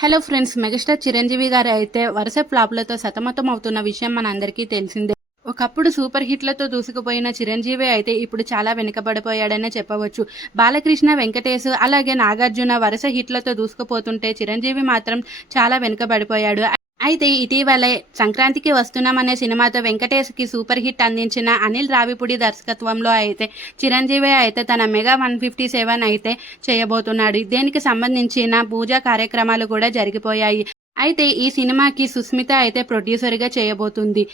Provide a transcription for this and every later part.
Hello friends, megastar Chiranjeevi గారు అయితే వరుస ఫ్లాప్లతో సతమతం అవుతున్న విషయం మనందరికీ తెలిసిందే. ఒకప్పుడు సూపర్ హిట్లతో దూసుకుపోయిన చిరంజీవి అయితే ఇప్పుడు చాలా వెనుకబడిపోయాడనే చెప్పవచ్చు. బాలకృష్ణ, వెంకటేష్ అలాగే నాగార్జున వరుస హిట్లతో దూసుకుపోతుంటే చిరంజీవి మాత్రం చాలా వెనుకబడిపోయాడు. అయితే ఇటీవలే సంక్రాంతికి వస్తున్నామనే సినిమాతో వెంకటేష్కి సూపర్ హిట్ అందించిన అనిల్ రావిపూడి దర్శకత్వంలో అయితే చిరంజీవి అయితే తన మెగా 157 అయితే చేయబోతున్నాడు. దీనికి సంబంధించిన పూజా కార్యక్రమాలు కూడా జరిగిపోయాయి. అయితే ఈ సినిమాకి సుస్మిత అయితే ప్రొడ్యూసర్గా చేయబోతుంది.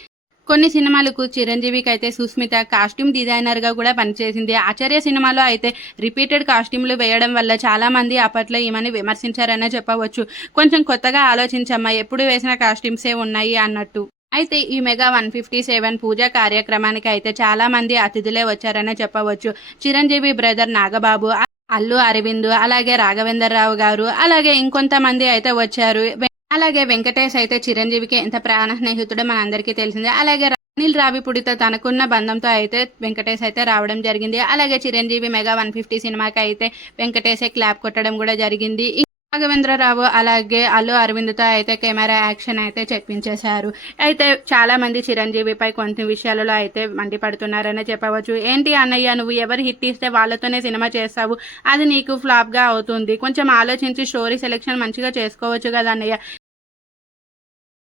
కొన్ని సినిమాలకు చిరంజీవికి అయితే సుస్మిత కాస్ట్యూమ్ డిజైనర్గా కూడా పనిచేసింది. ఆచార్య సినిమాలో అయితే రిపీటెడ్ కాస్ట్యూమ్లు వేయడం వల్ల చాలామంది అప్పట్లో ఈమెని విమర్శించారనే చెప్పవచ్చు. కొంచెం కొత్తగా ఆలోచించమ్మా, ఎప్పుడు వేసిన కాస్ట్యూమ్సే ఉన్నాయి అన్నట్టు. అయితే ఈ మెగా 157 పూజా కార్యక్రమానికి అయితే చాలామంది అతిథులే వచ్చారనే చెప్పవచ్చు. చిరంజీవి బ్రదర్ నాగబాబు, అల్లు అరవింద్, అలాగే రాఘవేంద్రరావు గారు, అలాగే ఇంకొంతమంది అయితే వచ్చారు. అలాగే వెంకటేష్ అయితే చిరంజీవికి ఎంత ప్రాణ స్నేహితుడో మనందరికీ తెలిసిందే. అలాగే అనిల్ రావిపూడితో తనకున్న బంధంతో అయితే వెంకటేష్ అయితే రావడం జరిగింది. అలాగే చిరంజీవి మెగా 150 సినిమాకి అయితే వెంకటేషే క్లాప్ కొట్టడం కూడా జరిగింది. రాఘవేంద్రరావు అలాగే అల్లు అరవింద్తో అయితే కెమెరా యాక్షన్ అయితే చెప్పించేశారు. అయితే చాలా మంది చిరంజీవిపై కొన్ని విషయాలలో అయితే మండిపడుతున్నారనే చెప్పవచ్చు. ఏంటి అన్నయ్య, నువ్వు ఎవరు హిట్ ఇస్తే వాళ్ళతోనే సినిమా చేస్తావు, అది నీకు ఫ్లాప్గా అవుతుంది. కొంచెం ఆలోచించి స్టోరీ సెలెక్షన్ మంచిగా చేసుకోవచ్చు కదా అన్నయ్య,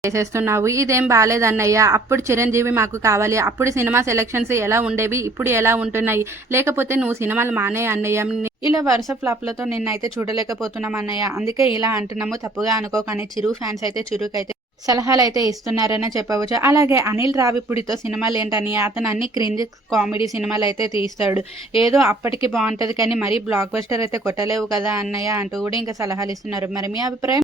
చేసేస్తున్నావు, ఇదేం బాలేదన్నయ్య. అప్పుడు చిరంజీవి మాకు కావాలి. అప్పుడు సినిమా సెలెక్షన్స్ ఎలా ఉండేవి, ఇప్పుడు ఎలా ఉంటున్నాయి, లేకపోతే నువ్వు సినిమాలు మానే అన్నయ్య. ఇలా వరుస ఫ్లాప్లతో నిన్నైతే చూడలేకపోతున్నాం అన్నయ్య, అందుకే ఇలా అంటున్నాము, తప్పుగా అనుకోకని చిరు ఫ్యాన్స్ అయితే చిరుకైతే సలహాలు అయితే ఇస్తున్నారనే చెప్పవచ్చు. అలాగే అనిల్ రావిపూడితో సినిమాలు ఏంటని, అతను అన్ని క్రింజ్ కామెడీ సినిమాలు అయితే తీస్తాడు, ఏదో అప్పటికి బాగుంటుంది కానీ మరీ బ్లాక్ బస్టర్ అయితే కొట్టలేవు కదా అన్నయ్య అంటూ కూడా ఇంకా సలహాలు ఇస్తున్నారు. మరి మీ అభిప్రాయం?